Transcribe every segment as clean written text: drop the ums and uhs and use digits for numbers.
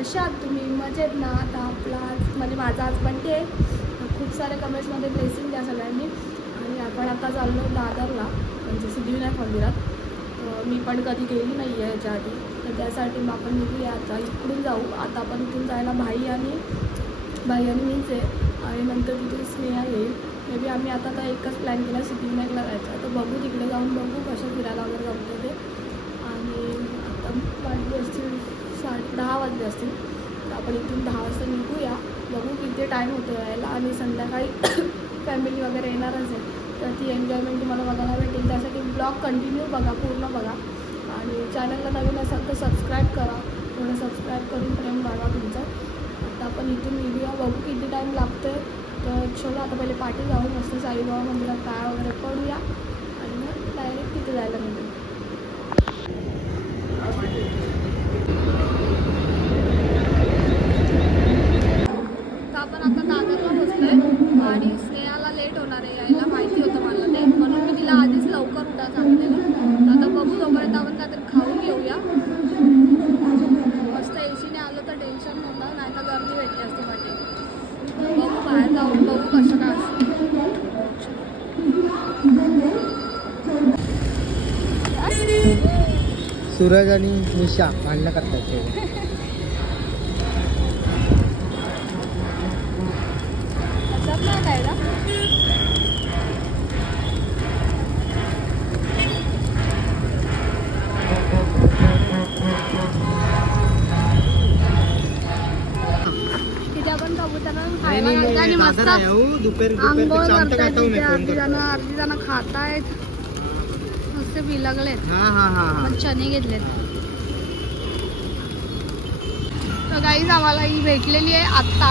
कसे आहात तुम्ही? मजेत ना? आता आपला म्हणजे माझा आज बड्डे आहे. खूप सारे कमेंट्समध्ये ब्लेसिंग द्या सगळ्यांनी. आणि आपण आता चाललो दादरला, म्हणजे सिद्धिविनायक मंदिरात. मी पण कधी गेली नाही आहे याच्या आधी, तर त्यासाठी मग आपण निघूया आता. इकडून जाऊ. आता आपण इथून जायला भाई आणि मीच आहे, आणि नंतर तिथून स्नेहा येईल. मे बी आम्ही आता तर एकच प्लॅन केला सिद्धिविनायकला जायचा, तर बघू तिकडे जाऊन बघू कसं फिरायला वगैरे जमतं ते. आणि आता वाजले असतील 10:30 वाजले असतील, तर आपण इथून 10 वाजता निघूया. बघू किती टाईम होतो यायला. आणि संध्याकाळी फॅमिली वगैरे येणारच आहे, तर ती एन्जॉयमेंट तुम्हाला बघायला भेटेल. त्यासाठी ब्लॉग कंटिन्यू बघा, पूर्ण बघा. आणि चॅनलला नवीन असाल तर सबस्क्राईब करा, थोडं सबस्क्राईब करून प्रेम बघा तुमचं. आता आपण इथून निघूया, बघू किती टाईम लागतो आहे. तर चलो आता पहिले पाठी जाऊन मस्त साईबाबा मंदिरात पाय वगैरे पडूया, आणि मग डायरेक्ट तिथे जायला मिळेल. आपण आता दादरला बसलोय, आणि स्नेहाला लेट होणार आहे यायला, माहिती होतं मला ते, म्हणून मी तिला आधीच लवकर उठा सांगितलेलं. तर आता बघू, तोपर्यंत आपण काहीतरी खाऊन घेऊया. मस्त एसीने आलो तर टेन्शन नव्हतं, नाही तर गर्दी भेटली असते वाटे. बघू बाहेर जाऊन बघू कसं काय असतं. सूरज आणि निशा भांडणं करतात. तिथे आपण कबुतरांना खायला घालतो आणि मस्त आंघोळ करतायत. तिथे अर्धी जण खात आहेत, मस्त बिलगलेत. पण चणे घेतलेत. तर गाईज आम्हाला ही भेटलेली आहे आत्ता,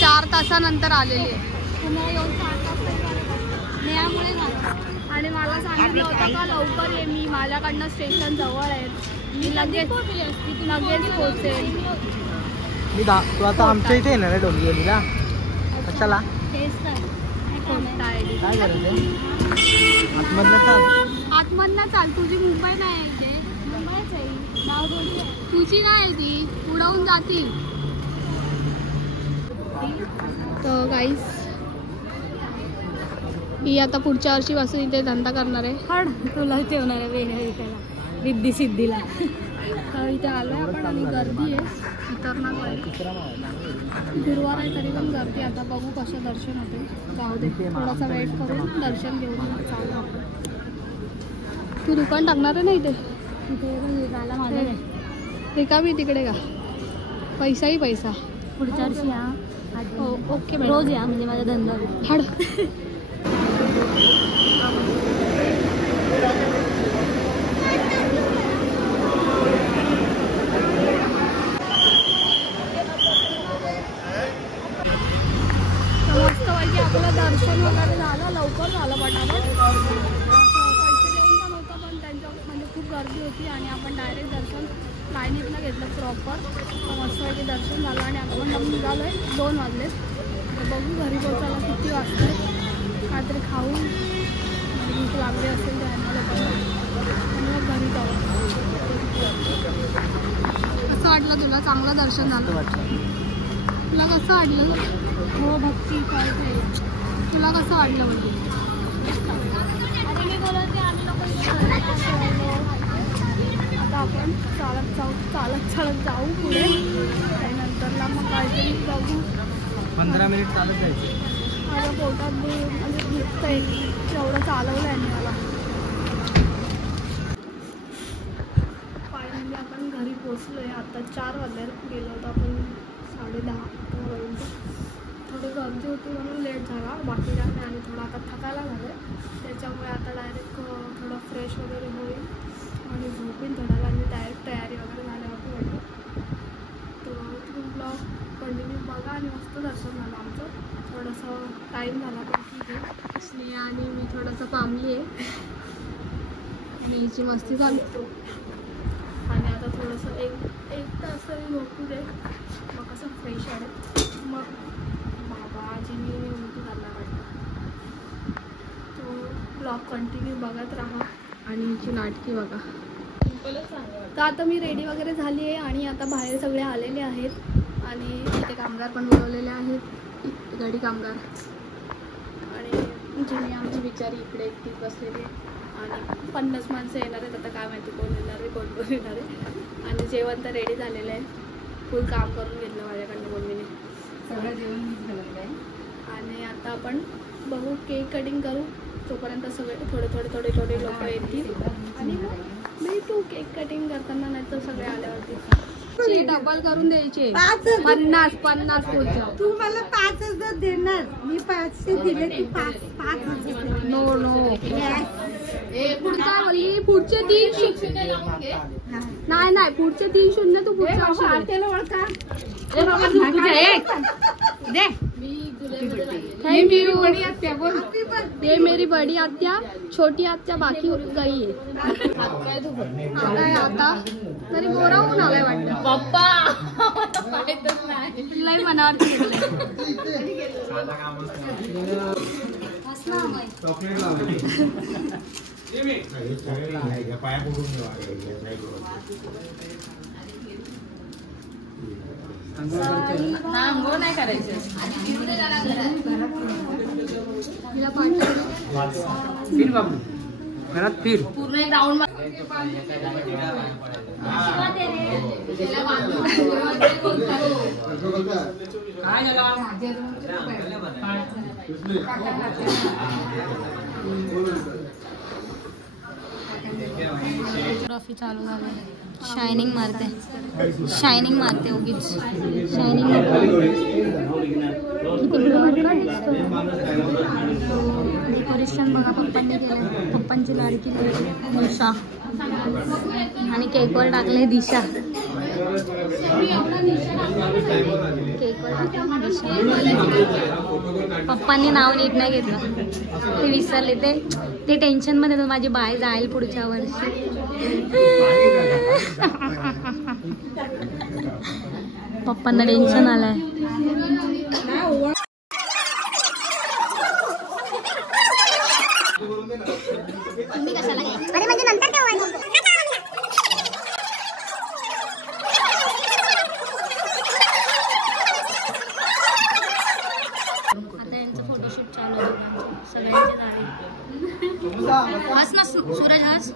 4 तासानंतर आलेली आहे. तुम्हाला येऊन 4 तास नेहामुळे झालं. आणि मला सांगितलं होतं का लवकर ये, मी माझ्याकडनं स्टेशन जवळ आहे, मी लगेच पोचेल. तू आता आमच्या इथे येणार आहे डोंबिवलीला, कशाला? काय करायचं? आतमधनं चाल, तुझी मुंबई नाही आहे इथे, मुंबईच आहे, तुझी नाही आहे ती, उडवून जातील. तर गाईस ही आता पुढच्या वर्षीपासून इथे धंदा करणार आहे. हड तुला ठेवणार आहे वेगळ्या विकायला, रिद्धी सिद्धीला. तर इथे आलो आहे आपण, आणि गर्दी आहे खतरनाक. गुरुवार आहे तरी पण गर्दी. आता बघू कसं दर्शन होते. जाऊ दे, थोडासा वेट करून दर्शन घेऊन चालू आपण. तू दुकान टाकणार आहे ना इथे? रिकामी तिकडे का? पैसाही पैसा. पुढच्या वर्षी या. ओके, रोज या, म्हणजे माझा धंदा. हड मस्तपैकी आपलं दर्शन वगैरे झालं, लवकर झालं पटापट. पैसे देऊन पण होतं, पण त्यांच्या म्हणजे खूप गर्दी होती, आणि आपण डायरेक्ट दर्शन लाईनीतनं घेतलं प्रॉपर. मस्तपैकी दर्शन झालं, आणि आता पण निघालो आहे. 2 वाजले. बघू घरी पोचायला किती वाजतं. काहीतरी खाऊन भूक लागली असेल त्यांना लोकांना, आणि मग घरी जाऊ. कसं वाटलं तुला? चांगलं दर्शन झालं? तुला कसं वाटलं? हो, भक्ती करते. तुला कसं वाटलं? म्हणजे अरे मी बोलत की आम्ही लोक आता आपण चालत जाऊ पुढे, आणि नंतरला मग काहीतरी बघू. 15 मिनिट चालत जायचं. माझ्या पोटात म्हणजे दुखतंय, एवढं चालवलं आहे मला. फायनली आपण घरी पोचलो आहे. आता 4 वाजले. गेलो होतो आपण 10:30 पर्यंत. थोडी गर्दी होती म्हणून लेट झाला, बाकी काय नाही. आणि थोडं आता थकायला झालं, त्याच्यामुळे आता डायरेक्ट थोडं फ्रेश वगैरे होईल आणि झोपेन थोड्या वेळाने. डायरेक्ट तयारी वगैरे झाल्यावरती भेटू. तर तुम्ही ब्लॉग कंटिन्यू बघा. आणि मस्त दर्शन झालं आमचं. थोडंसं टाईम झाला पण ठीक आहे. स्नेहा आणि मी थोडंसं पामली आहे, मीची मस्ती चालतो. आणि आता थोडंसं एक तास तरी झोपू दे, मग कसं फ्रेश आहे. मग बाबाजीने उलटी करायला पाहिजे. तो ब्लॉग कंटिन्यू बघत राहा, आणि हिची नाटकी बघा. तर आता मी रेडी वगैरे झाली आहे आणि आता बाहेर सगळे आलेले आहेत आणि इथे कामगार पण बोलवलेले आहेत, गडी कामगार. आणि जिने आमची बिचारी इकडे एकटीच बसलेली आहे आणि 50 माणसं येणार आहेत. आता काय माहिती कोण येणार आहे कोण येणार आहे. आणि जेवण तर रेडी झालेलं आहे, फुल काम करून घेतलं माझ्याकडनं मम्मीने, सगळं जेवण मीच बनवलं आहे. आणि आता आपण बघू केक कटिंग करू. तोपर्यंत सगळे थोडे लोक येतील आणि मग भेटू केक कटिंग करताना, नाही तर सगळे आल्यावरती डबल करून द्यायचे 50 पुढच्या. तू मला 5,000 देणार, मी 500 दिले, तू 5,000. नो पुढचा बोलली पुढचे 3 शून्य लावून घे. नाही पुढचे 3 शून्य तू पुढच्या आरतीला ओळखा. Thank you. ये मेरी बड़ी आत्या, छोटी आत्या बाकी गई आहे. आता तरी मोरा होऊन आलाय वाटतं पप्पा. लय मनावर नाही करायचं. फिर पूर्ण एक राऊंड ट्रॉफी चालू झाली. शायनिंग मारते उगीच शायनिंग. डेकोरेशन बघा पप्पांनी केलं. पप्पांची लाडकी दिशा आणि केकवर टाकले दिशा. केकवर टाकले दिशा. पप्पांनी नाव नीट नाही घेतलं, ते विसरले. ते टेन्शन मध्ये माझी बाय जाईल पुढच्या वर्षी. पप्पांना टेन्शन आलंय. तुम्ही कशाला अरे म्हणजे नंतर आता यांचं फोटोशूट चालू आहे. सगळ्यांचे झाले. हस ना सूरज हस.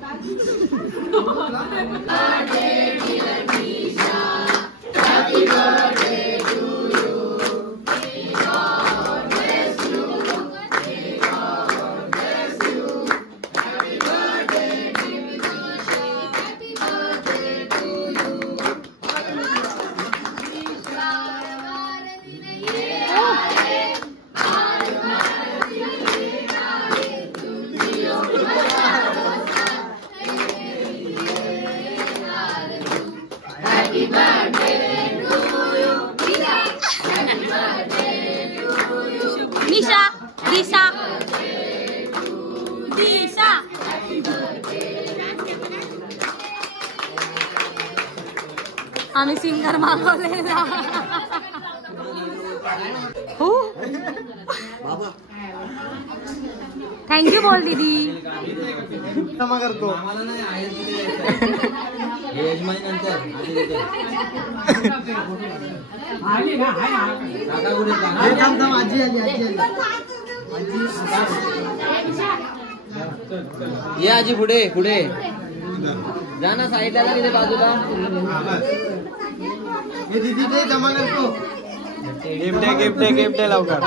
दिशा आम्ही सिंगर मागवले. हो थँक्यू बोल दीदी. जमा करतो. ये आजी पुढे जा ना साईडला जा, तिथे बाजूला. दीदी ते जमा करतो. गिफ्ट आहे लवकर.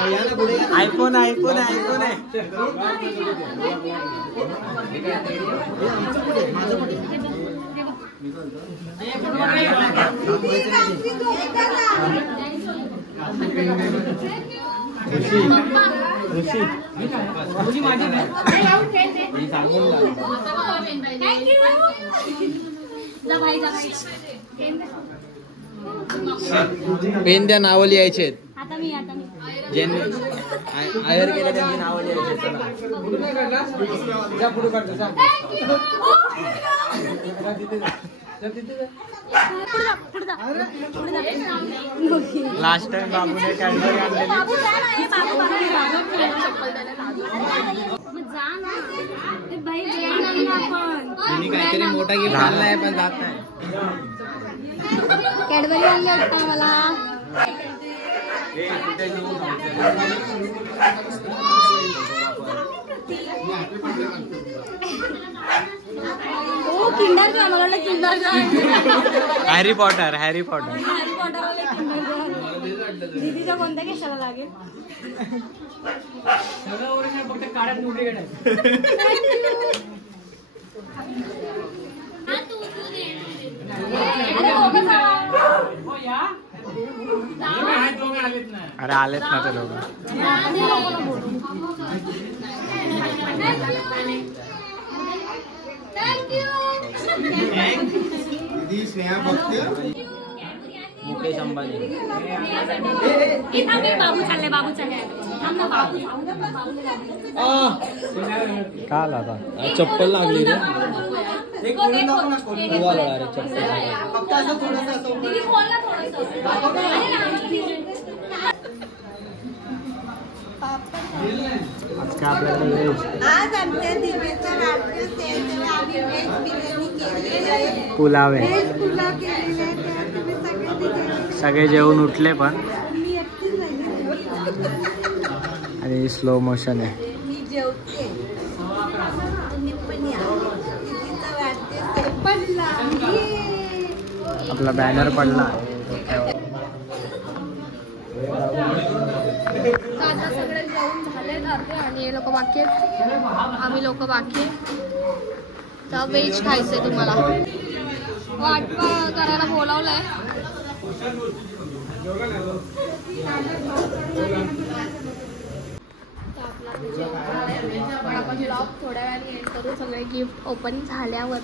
आयफोन आहे. पेन द्या, नावं लिहायचे. आता मी ज्यांनी आयर केलं त्यांची नावं लिहायचे. लास्ट टाइम बाबूने कॅडबरी आणलेली. आणि काहीतरी मोठा गिफ्ट आणलाय पण जात नाही. कॅडबरी आणली वाटतं मला. ओ किंडर जॉय, मला वाटलं Kinder Joy. Harry Potter. Harry Potter वाले किंडर जॉय. दीदीच्या कोणत्या केसाला लागेल? फक्त काढत नव्हते अरे आलेत ना ते लोक. मुकेश अंबानी. बाबू चालले, बाबू चालले. काल आता चप्पल लागली रे. चप्पल. आज काय आपल्याकडे आज आमच्या दिव्याचा वाढदिवस आहे, तेव्हा आम्ही व्हेज बिर्याणी केलेली आहे. पुलाव आहे. व्हेज पुलाव केलेला आहे, तर तुम्ही सगळ्यांनी जेवण. सगळे जेवून उठले पण मी एकटीच नाही. आणि स्लो मोशन आहे. मी जेवते. तुम्ही पण या. दिदीचा वाढदिवस आहे. पडला. ये. आपला बॅनर पडला. आता सगळे जेवून झालेत अर्धे आणि हे लोक बाकी आहेत, आम्ही लोक बाकी आहे. तर व्हेज खायचंय तुम्हाला. वाटपा करायला बोलावलंय. पण आपण ब्लॉग थोड्या वेळाने एंड करू. सगळे गिफ्ट ओपन झाल्यावर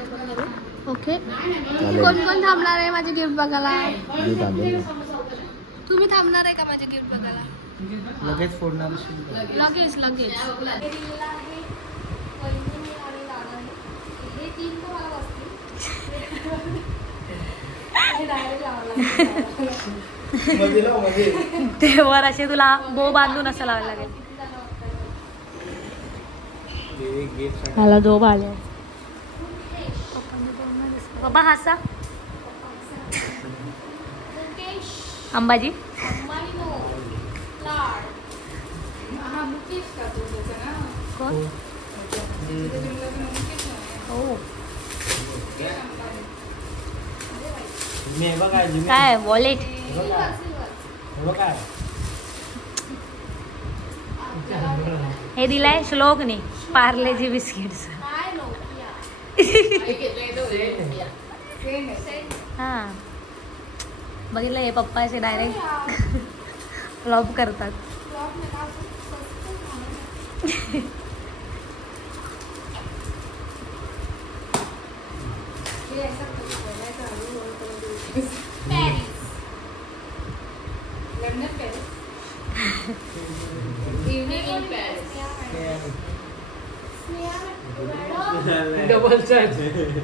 ओपन करू. ओके. कोण कोण थांबणार आहे माझे गिफ्ट बघायला? तुम्ही थांबणार आहे का माझे गिफ्ट बघायला? लगेच फोडणार. लगेच लगेच. हे तीन तर मला ते वर असे तुला बो बांधून असं लावायला लागेल. मला झोप आले. बाबा हसा. अंबाजी कोण? हो काय वॉलेट? हे दिलाय श्लोकने पार्लेजी बिस्किट्स. हा बघितलं, हे पप्पा असे डायरेक्ट फ्लॉप करतात.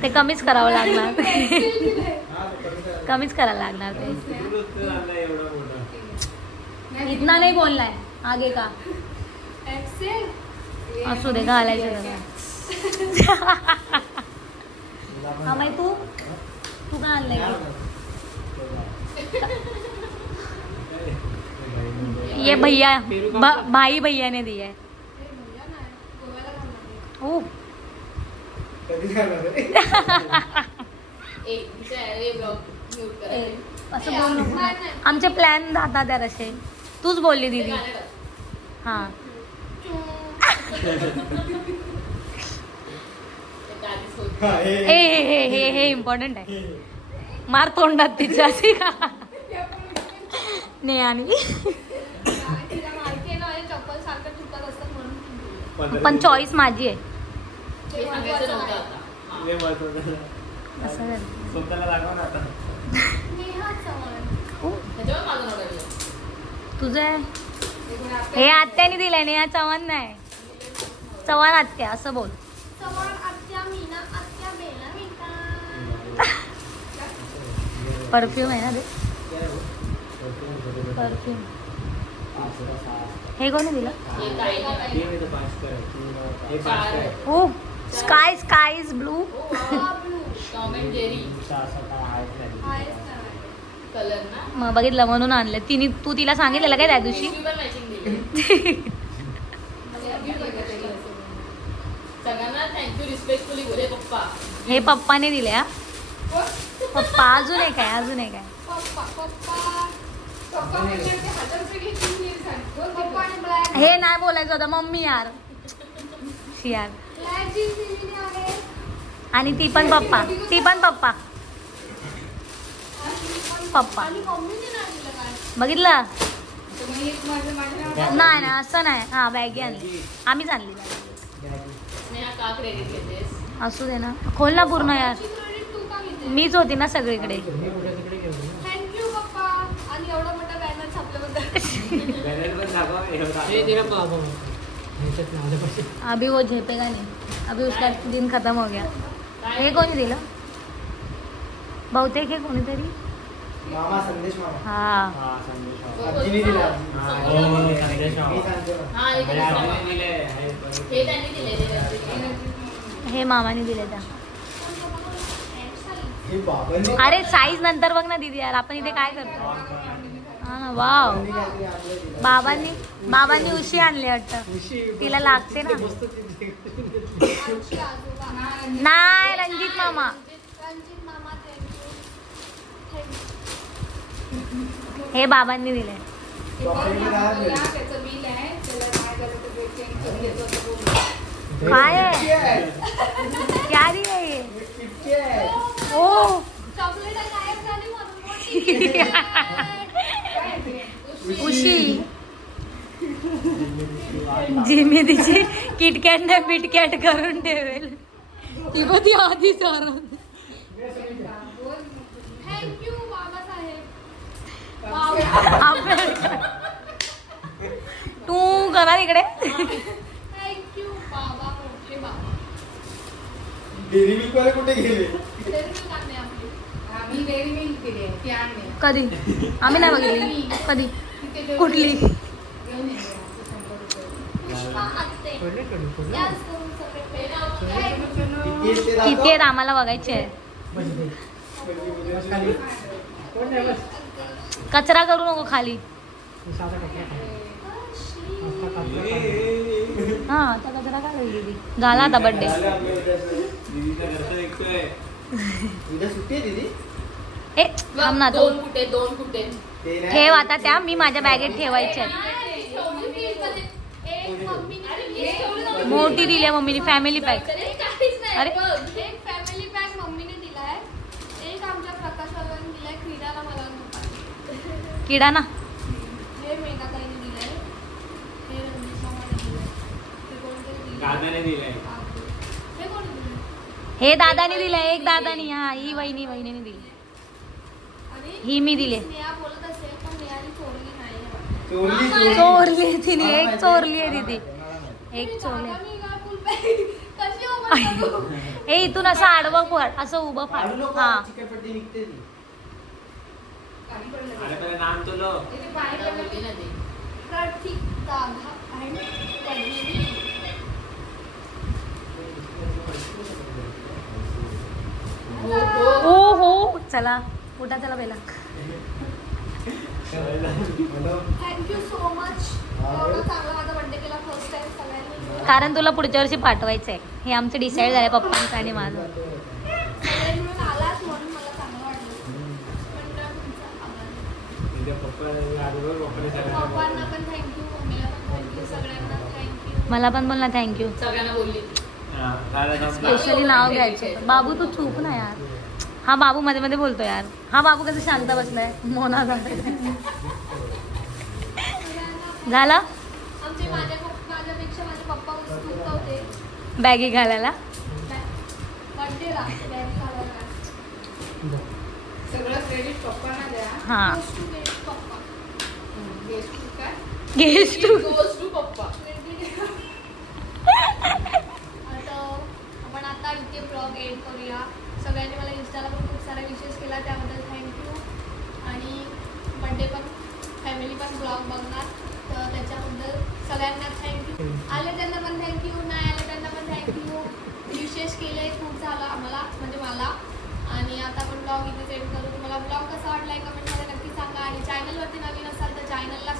ते कमीच करावं लागणार. कमीच करायला लागणार ते. इतना नाही बोललाय आगे का. असू दे घालायचं. हा माही तू का आणलंय? ये भैया भाई भैया ने दिया है. ओ असं बोल नको. आमचे प्लॅन राहतात यार असे. तूच बोलली दीदी. हा हे इम्पॉर्टंट आहे. मार तोंडात तिच्या नेहानी. पण चॉईस माझी आहे. तुझं आहे हे आत्याने दिलंय. नेहा चव्हाण नाही, चव्हाण आत्या असं बोल. परफ्यूम आहे ना ते. परफ्यूम हे कोणी दिलं? हो स्काय इज ब्लू. मग बघितलं म्हणून आणलं तिने. तू तिला सांगितलेलं काय त्या दिवशी? हे पप्पाने दिले. हा पप्पा. अजून आहे काय? अजून आहे काय? हे नाही बोलायचं होतं मम्मी यार. यार आणि ती पण पप्पा. ती पण पप्पा. पप्पा बघितलं? नाही ना असं नाही. हा बॅगी आणली आम्हीच आणली. असू दे ना. खोल ना पूर्ण यार. मीच होती ना सगळीकडे. थँक्यू पप्पा. आणि एवढा मोठा बॅनर छापल्याबद्दल. अभी वो झेपेगा नहीं. अभी उसका दिन खत्म हो गया. हे कोणी दिलं? बहुतेक हे कोणीतरी. मामा संदेश मामा. हा आजीने दिला. हे मामाने दिले त्या. हे बाबांनी. अरे साईज नंतर बघ ना दीदी यार. आपण इथे काय करतो? हा ना. वाव. बाबांनी उशी आणली वाटतं. तिला लागते ना. नाही रणजित मामा. हे बाबांनी दिले. काय आहे? क्या दिले हे? ओ उशी. जी मी तिची किटकॅट ने बिटकॅट करून ठेवेल. ती पण ती आधीच थँक्यू बाबासाहेब. तू करा इकडे. थँक्यू बाबा. मोठे बाबा. डेअरी मिल्क वाले कुठे गेले? आम्ही डेअरी मिल्क दिली ती आणली. कधी? आम्ही नाही बघितली. कधी? कुठली? किती आहेत आम्हाला बघायचे आहे. कचरा करू नको खाली. हा आता कचरा काय दीदी झाला आता बर्थडे. उद्या सुट्टी आहे दीदी. ए थांब ना. दोन कुठे ठेव आता त्या. मी माझ्या बॅगेत ठेवायच्या. मोठी दिली मम्मीने फॅमिली पॅक. अरे एक फॅमिली पॅक मम्मीने दिलाय. एक आमच्या प्रकाशाला दिलाय. क्रीडाला मला किडा ना. हे मेघाताईने दिलंय. हे रणजित मामाने दिलंय. हे कोणतरी दादाने दिलंय. हे कोणी दिलंय? हे दादाने दिलंय. एक दादानी. हा ही वहिनीने दिली. आणि ही मी दिले. स्नेहा बोलत असेल पण नेहाने चोरली नाही. चोरली तिने. एक चोरली आहे दीदी. एक चोरली. कशी ओपन करू? हे इथून असं आडवं फाड. असं उभं फाड. हा चिकटपट्टी निघते ती. नाम तुलो प्रतीक दादा and त्यांनी ओ हो चला उठा. चला पहिला. Thank you so much. एवढा चांगला माझा बर्थडे केला फर्स्ट टाइम सगळ्यांनी. कारण तुला पुढच्या वर्षी पाठवायचं आहे. हे आमचं डिसाईड झालंय पप्पांचं आणि माझं. सगळे मिळून आलाच म्हणून मला चांगलं वाटलं. पप्पांना पण थँक्यू. मम्मीला पण थँक्यू. सगळ्यांना थँक्यू. मला पण बोल ना थँक्यू. सगळ्यांना बोलली. स्पेशली नाव घ्यायचं. बाबू तू चूप ना यार. हा बाबू मध्ये मध्ये बोलतो यार. हा बाबू कसं शांत बसलाय. मोना झालं. आमचे माझ्यापेक्षा माझे पप्पा उत्सुक होते बॅगी घालायला. बर्थडेला बॅग घालायला. सगळं क्रेडिट पप्पांना द्या. हा पप्पा गेस्ट टू पप्पा. आपण आता इथे ब्लॉग एंड करूया. सगळ्यांनी मला इंस्टाला पण खूप सारा विशेष केला त्याबद्दल थँक्यू. आणि बर्थडे पण फॅमिली पण ब्लॉग बघणार तर त्याच्याबद्दल सगळ्यांना थँक्यू. आले त्यांना पण चॅनलवरती नवीन असाल तर चॅनलला